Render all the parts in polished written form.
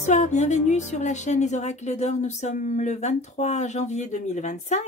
Bonsoir, bienvenue sur la chaîne Les Oracles d'Or. Nous sommes le 23 janvier 2025.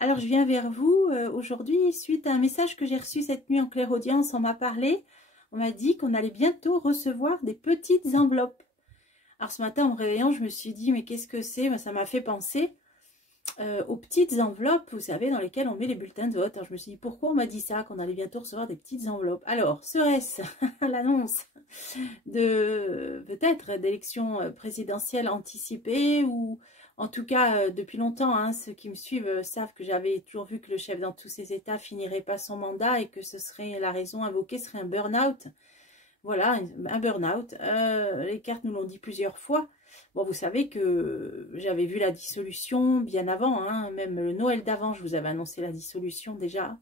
Alors je viens vers vous aujourd'hui suite à un message que j'ai reçu cette nuit en clairaudience. On m'a parlé, on m'a dit qu'on allait bientôt recevoir des petites enveloppes. Alors ce matin en me réveillant, je me suis dit mais qu'est-ce que c'est? Ça m'a fait penser aux petites enveloppes, vous savez, dans lesquelles on met les bulletins de vote. Alors je me suis dit pourquoi on m'a dit ça, qu'on allait bientôt recevoir des petites enveloppes. Alors serait-ce l'annonce de peut-être d'élections présidentielles anticipées, ou en tout cas depuis longtemps, hein, ceux qui me suivent savent que j'avais toujours vu que le chef dans tous ses états finirait pas son mandat et que ce serait la raison invoquée serait un burn-out. Voilà, un burn-out. Les cartes nous l'ont dit plusieurs fois. Bon, vous savez que j'avais vu la dissolution bien avant, hein, même le Noël d'avant, je vous avais annoncé la dissolution déjà.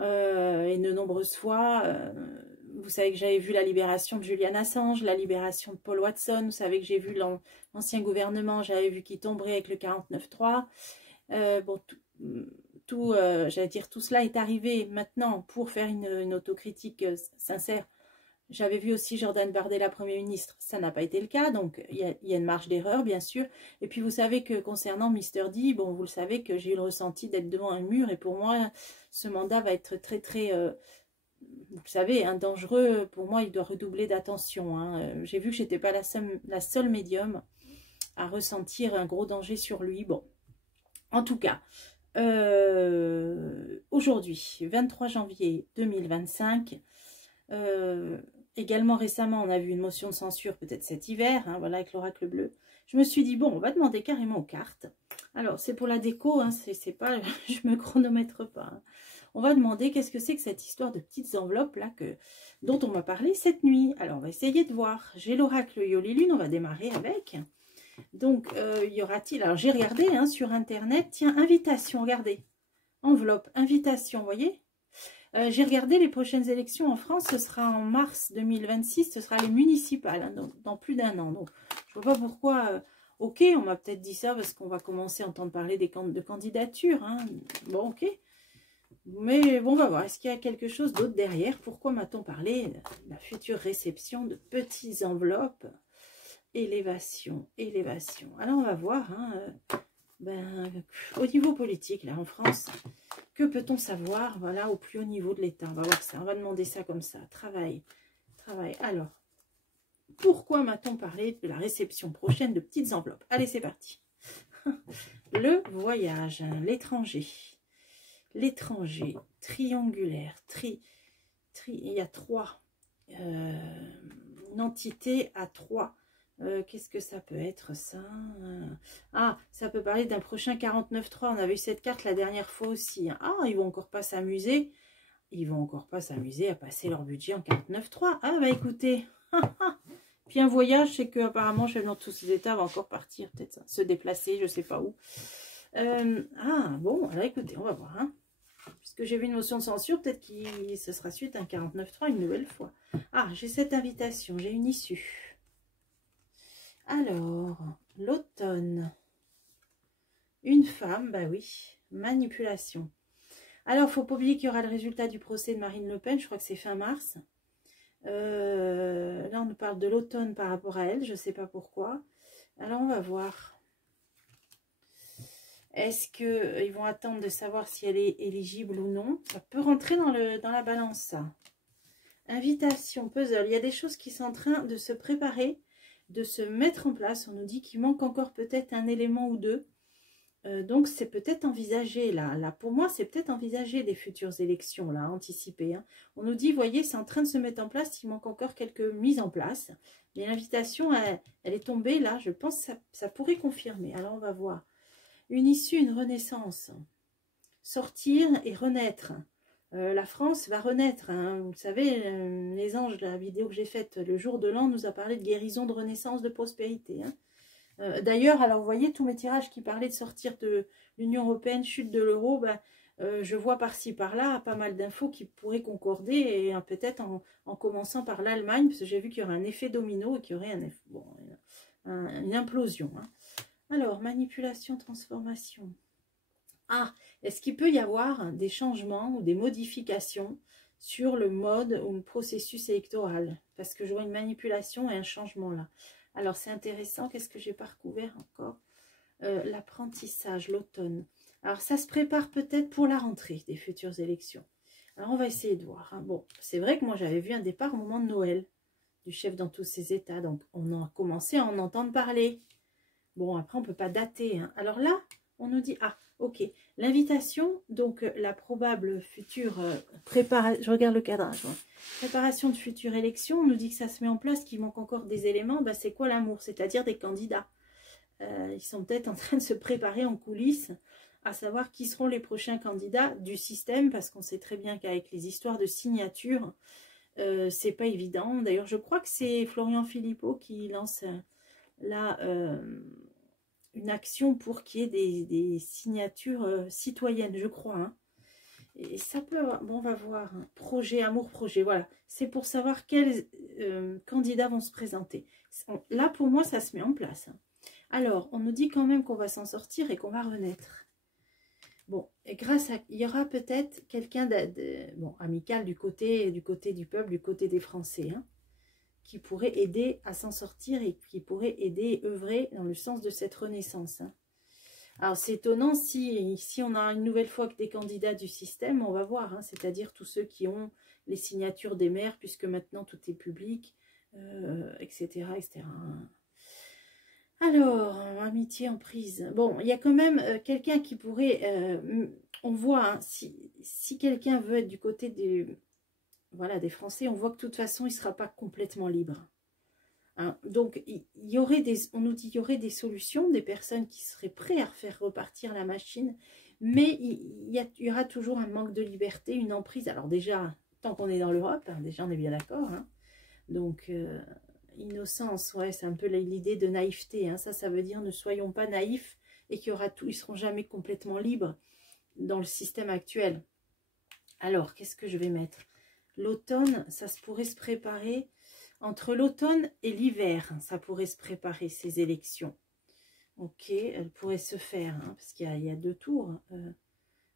Et de nombreuses fois, vous savez que j'avais vu la libération de Julian Assange, la libération de Paul Watson, vous savez que j'ai vu l'ancien gouvernement, j'avais vu qu'il tomberait avec le 49.3. Bon, j'allais dire, tout cela est arrivé maintenant pour faire une autocritique sincère. J'avais vu aussi Jordan Bardella, Premier ministre, ça n'a pas été le cas, donc il y a une marge d'erreur, bien sûr. Et puis vous savez que concernant Mr D, bon, vous le savez que j'ai eu le ressenti d'être devant un mur, et pour moi, ce mandat va être très, très, vous savez, hein, dangereux. Pour moi, il doit redoubler d'attention. Hein. J'ai vu que je n'étais pas la seule médium à ressentir un gros danger sur lui. Bon, en tout cas, aujourd'hui, 23 janvier 2025, également récemment, on a vu une motion de censure, peut-être cet hiver, hein, voilà, avec l'oracle bleu. Je me suis dit, bon, on va demander carrément aux cartes. Alors, c'est pour la déco, hein, c'est pas, je me chronomètre pas. Hein. On va demander qu'est-ce que c'est que cette histoire de petites enveloppes là dont on m'a parlé cette nuit. Alors, on va essayer de voir. J'ai l'oracle Yoli Lune, on va démarrer avec. Donc, y aura-t-il... Alors, j'ai regardé hein, sur Internet, tiens, invitation, regardez. Enveloppe, invitation, vous voyez. J'ai regardé les prochaines élections en France, ce sera en mars 2026, ce sera les municipales, hein, dans plus d'un an. Donc, je ne vois pas pourquoi... ok, on m'a peut-être dit ça parce qu'on va commencer à entendre parler de candidatures. Hein. Bon, ok. Mais bon, on va voir. Est-ce qu'il y a quelque chose d'autre derrière? Pourquoi m'a-t-on parlé de la future réception de petites enveloppes? Élévation, élévation. Alors, on va voir... Hein, au niveau politique, là, en France... Que peut-on savoir, voilà, au plus haut niveau de l'État? On va voir ça, on va demander ça comme ça. Travail, travail. Alors, pourquoi m'a-t-on parlé de la réception prochaine de petites enveloppes? Allez, c'est parti. Le voyage, l'étranger. L'étranger, triangulaire, il y a trois. Une entité à trois. Qu'est-ce que ça peut être ça? Ah, ça peut parler d'un prochain 49.3. On avait eu cette carte la dernière fois aussi. Ah, ils vont encore pas s'amuser. Ils vont encore pas s'amuser à passer leur budget en 49.3. Ah, bah écoutez. Puis un voyage, c'est que apparemment, chef dans tous ces états va encore partir, peut-être se déplacer, je sais pas où. Ah, bon, alors écoutez, on va voir. Hein. Puisque j'ai vu une motion de censure, peut-être que ce sera suite à un 49.3 une nouvelle fois. Ah, j'ai cette invitation, j'ai une issue. Alors, l'automne. Une femme, bah oui, manipulation. Alors, il ne faut pas oublier qu'il y aura le résultat du procès de Marine Le Pen, je crois que c'est fin mars. Là, on nous parle de l'automne par rapport à elle, je ne sais pas pourquoi. Alors, on va voir. Est-ce qu'ils vont attendre de savoir si elle est éligible ou non? Ça peut rentrer dans la balance, ça. Invitation, puzzle. Il y a des choses qui sont en train de se préparer, de se mettre en place. On nous dit qu'il manque encore peut-être un élément ou deux. Donc, c'est peut-être envisagé, là. Pour moi, c'est peut-être envisagé des futures élections, là, anticipées. Hein. On nous dit, voyez, c'est en train de se mettre en place. Il manque encore quelques mises en place. Mais l'invitation, elle est tombée, là. Je pense que ça pourrait confirmer. Alors, on va voir. Une issue, une renaissance. Sortir et renaître. La France va renaître. Hein. Vous savez, les anges, la vidéo que j'ai faite le jour de l'an, nous a parlé de guérison, de renaissance, de prospérité. Hein. D'ailleurs, alors vous voyez, tous mes tirages qui parlaient de sortir de l'Union européenne, chute de l'euro, ben, je vois par-ci, par-là, pas mal d'infos qui pourraient concorder, et peut-être en commençant par l'Allemagne, parce que j'ai vu qu'il y aurait un effet domino et qu'il y aurait une implosion. Hein. Alors, manipulation, transformation. Ah, est-ce qu'il peut y avoir des changements ou des modifications sur le mode ou le processus électoral? Parce que je vois une manipulation et un changement là. Alors, c'est intéressant. Qu'est-ce que j'ai pas recouvert encore? L'apprentissage, l'automne. Alors, ça se prépare peut-être pour la rentrée des futures élections. Alors, on va essayer de voir. Hein. Bon, c'est vrai que moi, j'avais vu un départ au moment de Noël du chef dans tous ses états. Donc, on a commencé à en entendre parler. Bon, après, on ne peut pas dater. Hein. Alors là, on nous dit, ah, ok, l'invitation, donc la probable future préparation, je regarde le cadrage, ouais. Préparation de futures élections, on nous dit que ça se met en place, qu'il manque encore des éléments. Ben, c'est quoi l'amour? C'est-à-dire des candidats. Ils sont peut-être en train de se préparer en coulisses à savoir qui seront les prochains candidats du système, parce qu'on sait très bien qu'avec les histoires de signature, c'est pas évident. D'ailleurs, je crois que c'est Florian Philippot qui lance là une action pour qu'il y ait des signatures citoyennes, je crois. Hein. Et ça peut avoir, bon, on va voir, hein. Projet, amour, projet, voilà. C'est pour savoir quels candidats vont se présenter. Là, pour moi, ça se met en place. Hein. Alors, on nous dit quand même qu'on va s'en sortir et qu'on va renaître. Bon, et grâce à... Il y aura peut-être quelqu'un bon, amical du côté du peuple, du côté des Français, hein, qui pourrait aider à s'en sortir et qui pourrait aider et œuvrer dans le sens de cette renaissance. Hein. Alors, c'est étonnant si on a une nouvelle fois que des candidats du système, on va voir, hein, c'est-à-dire tous ceux qui ont les signatures des maires, puisque maintenant tout est public, etc., etc. Alors, amitié en prise. Bon, il y a quand même quelqu'un qui pourrait... on voit, hein, si quelqu'un veut être du côté des, voilà, des Français, on voit que de toute façon, il ne sera pas complètement libre. Hein. Donc, il y aurait on nous dit qu'il y aurait des solutions, des personnes qui seraient prêtes à faire repartir la machine, mais il y aura toujours un manque de liberté, une emprise. Alors déjà, tant qu'on est dans l'Europe, hein, déjà on est bien d'accord, hein. Donc... innocence, ouais, c'est un peu l'idée de naïveté. Hein. Ça veut dire ne soyons pas naïfs et qu'il y aura tout, ils seront jamais complètement libres dans le système actuel. Alors, qu'est-ce que je vais mettre? L'automne, ça se pourrait se préparer entre l'automne et l'hiver. Ça pourrait se préparer ces élections. Ok, elles pourraient se faire hein, parce qu'il y a 2 tours.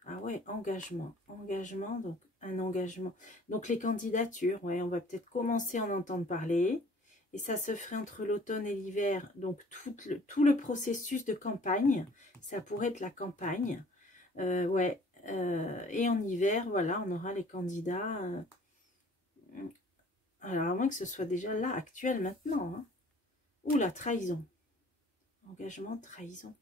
Ah ouais, engagement, donc un engagement. Donc les candidatures, ouais, on va peut-être commencer à en entendre parler. Et ça se ferait entre l'automne et l'hiver. Donc, tout le processus de campagne, ça pourrait être la campagne. Ouais. Et en hiver, voilà, on aura les candidats. Alors, à moins que ce soit déjà là, actuel, maintenant. Hein. Ou la trahison. Engagement, trahison.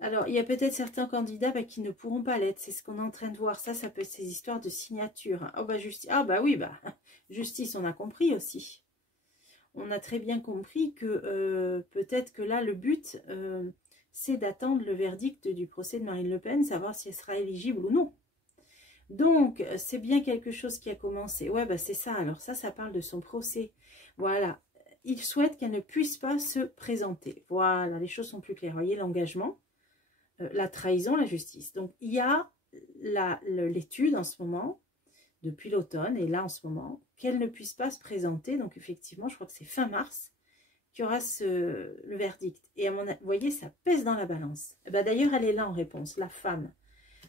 Alors, il y a peut-être certains candidats qui ne pourront pas l'être. C'est ce qu'on est en train de voir. Ça peut être ces histoires de signature. Hein. Oh, bah, justice. Ah, bah oui, bah, justice, on a compris aussi. On a très bien compris que peut-être que là, le but, c'est d'attendre le verdict du procès de Marine Le Pen, savoir si elle sera éligible ou non. Donc, c'est bien quelque chose qui a commencé. Ouais, bah c'est ça. Alors ça parle de son procès. Voilà. Il souhaite qu'elle ne puisse pas se présenter. Voilà, les choses sont plus claires. Vous voyez, l'engagement, la trahison, la justice. Donc, il y a l'étude en ce moment, depuis l'automne, et là en ce moment, qu'elle ne puisse pas se présenter. Donc effectivement, je crois que c'est fin mars qu'il y aura le verdict. Et à vous voyez, ça pèse dans la balance. Ben, d'ailleurs, elle est là en réponse, la femme.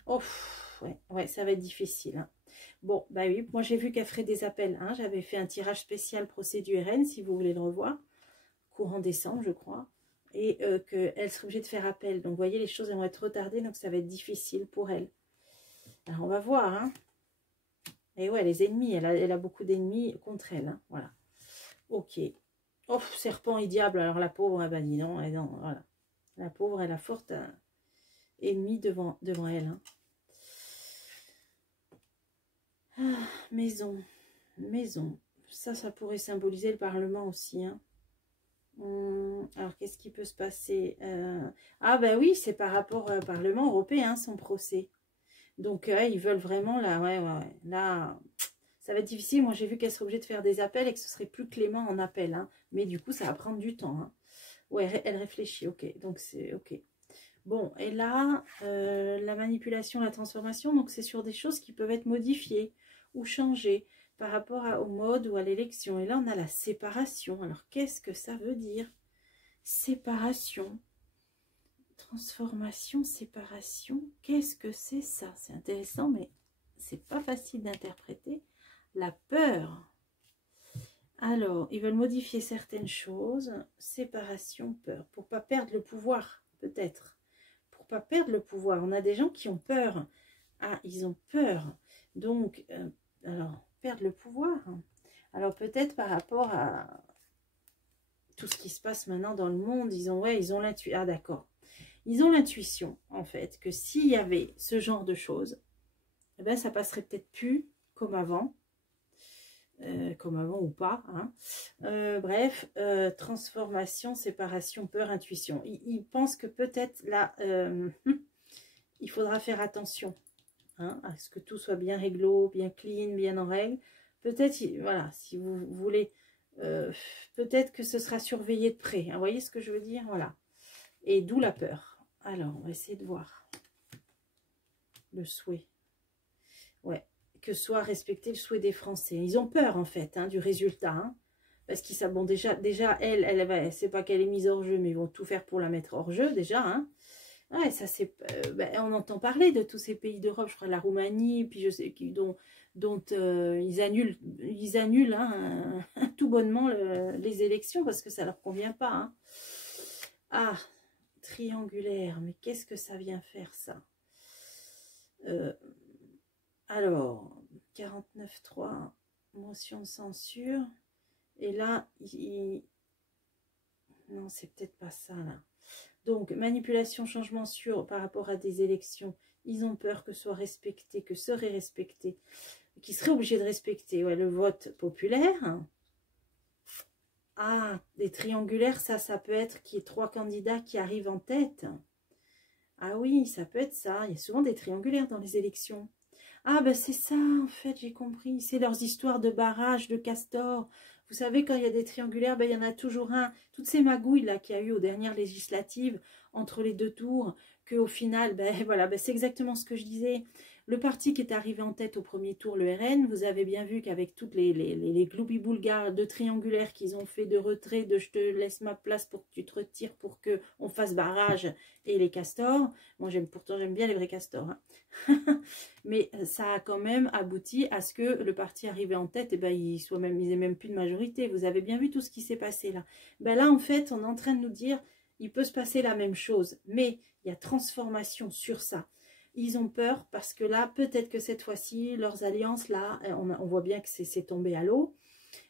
Oh, ouais, ça va être difficile. Hein. Bon, bah oui, moi j'ai vu qu'elle ferait des appels. Hein. J'avais fait un tirage spécial procès du RN, si vous voulez le revoir, courant décembre, je crois. Et qu'elle serait obligée de faire appel. Donc vous voyez, les choses elles vont être retardées, donc ça va être difficile pour elle. Alors on va voir, hein. Et ouais, les ennemis, elle a beaucoup d'ennemis contre elle. Hein, voilà. Ok. Oh, serpent et diable. Alors la pauvre, bah dis non, non, voilà. La pauvre, elle a forte ennemie devant elle. Hein. Ah, maison. Ça pourrait symboliser le Parlement aussi. Hein. Alors, qu'est-ce qui peut se passer? Ah, bah oui, c'est par rapport au Parlement européen, son procès. Donc, ils veulent vraiment, là, ouais. Là, ça va être difficile. Moi, j'ai vu qu'elle serait obligée de faire des appels et que ce serait plus clément en appel. Hein. Mais du coup, ça va prendre du temps. Hein. Ouais, elle réfléchit. Ok, donc c'est ok. Bon, et là, la manipulation, la transformation, donc c'est sur des choses qui peuvent être modifiées ou changées par rapport au mode ou à l'élection. Et là, on a la séparation. Alors, qu'est-ce que ça veut dire? Séparation. Transformation, séparation. Qu'est-ce que c'est ça? C'est intéressant, mais c'est pas facile d'interpréter. La peur. Alors, ils veulent modifier certaines choses. Séparation, peur. Pour pas perdre le pouvoir, peut-être. Pour pas perdre le pouvoir. On a des gens qui ont peur. Ah, ils ont peur. Donc, alors, perdre le pouvoir. Alors, peut-être par rapport à tout ce qui se passe maintenant dans le monde, ils ont l'intuition. Ah, d'accord. Ils ont l'intuition, en fait, que s'il y avait ce genre de choses, eh ben, ça passerait peut-être plus comme avant ou pas. Hein. Bref, transformation, séparation, peur, intuition. Ils pensent que peut-être là, il faudra faire attention hein, à ce que tout soit bien réglo, bien clean, bien en règle. Peut-être, voilà, si vous voulez, peut-être que ce sera surveillé de près. Hein, vous voyez ce que je veux dire? Voilà. Et d'où la peur. Alors, on va essayer de voir le souhait. Ouais, que soit respecté le souhait des Français. Ils ont peur, en fait, hein, du résultat. Hein, parce qu'ils savent, bon, déjà elle c'est pas qu'elle est mise hors jeu, mais ils vont tout faire pour la mettre hors jeu, déjà. Hein. Ouais, ça c'est... on entend parler de tous ces pays d'Europe, je crois, la Roumanie, puis je sais dont ils annulent hein, tout bonnement les élections, parce que ça leur convient pas. Hein. Ah, triangulaire, mais qu'est-ce que ça vient faire, ça alors, 49.3, motion de censure. Et là, non, c'est peut-être pas ça, là. Donc, manipulation, changement par rapport à des élections. Ils ont peur que soit respecté, que serait respecté, qu'ils seraient obligés de respecter ouais, le vote populaire. Ah, des triangulaires, ça peut être qu'il y ait 3 candidats qui arrivent en tête. Ah oui, ça peut être ça. Il y a souvent des triangulaires dans les élections. Ah ben c'est ça en fait, j'ai compris. C'est leurs histoires de barrages, de castors. Vous savez, quand il y a des triangulaires, ben, il y en a toujours un. Toutes ces magouilles là qu'il y a eu aux dernières législatives, entre les 2 tours, qu'au final, ben voilà, ben, c'est exactement ce que je disais. Le parti qui est arrivé en tête au premier tour, le RN, vous avez bien vu qu'avec toutes les gloubi-boulgas de triangulaires qu'ils ont fait de retrait, de je te laisse ma place pour que tu te retires pour qu'on fasse barrage et les castors. Moi, pourtant, j'aime bien les vrais castors. Hein. Mais ça a quand même abouti à ce que le parti arrivé en tête, et ben, ils n'aient même plus de majorité. Vous avez bien vu tout ce qui s'est passé là. Ben là, en fait, on est en train de nous dire, il peut se passer la même chose. Mais il y a transformation sur ça. Ils ont peur parce que là, peut-être que cette fois-ci, leurs alliances, là, on voit bien que c'est tombé à l'eau.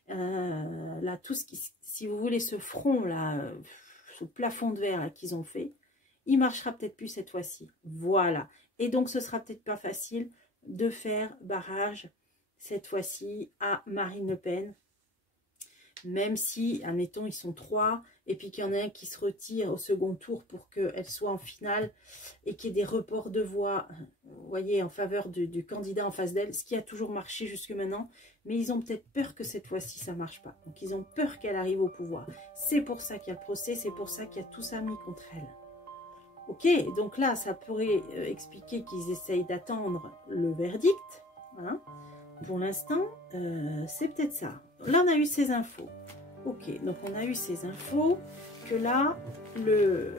Là, tout ce qui, si vous voulez, ce front, là, ce plafond de verre qu'ils ont fait, il marchera peut-être plus cette fois-ci. Voilà. Et donc, ce sera peut-être pas facile de faire barrage cette fois-ci à Marine Le Pen. Même si, admettons, ils sont 3, et puis qu'il y en a un qui se retire au second tour pour qu'elle soit en finale, et qu'il y ait des reports de voix, vous voyez, en faveur du candidat en face d'elle, ce qui a toujours marché jusque maintenant, mais ils ont peut-être peur que cette fois-ci, ça ne marche pas. Donc, ils ont peur qu'elle arrive au pouvoir. C'est pour ça qu'il y a le procès, c'est pour ça qu'il y a tout ça mis contre elle. Ok, donc là, ça pourrait expliquer qu'ils essayent d'attendre le verdict, hein. Pour l'instant, c'est peut-être ça. Là, on a eu ces infos. Ok, donc on a eu ces infos que là, le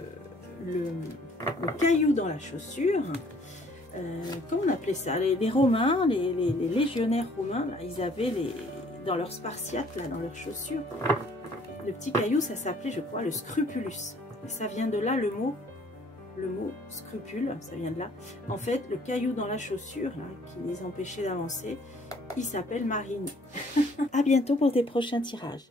caillou dans la chaussure, comment on appelait ça? Les Romains, les légionnaires romains, là, ils avaient dans leurs spartiates, là, dans leurs chaussures, le petit caillou, ça s'appelait, je crois, le scrupulus. Et ça vient de là, le mot scrupule, ça vient de là. En fait, le caillou dans la chaussure, là, qui les empêchait d'avancer, il s'appelle Marine. À bientôt pour des prochains tirages.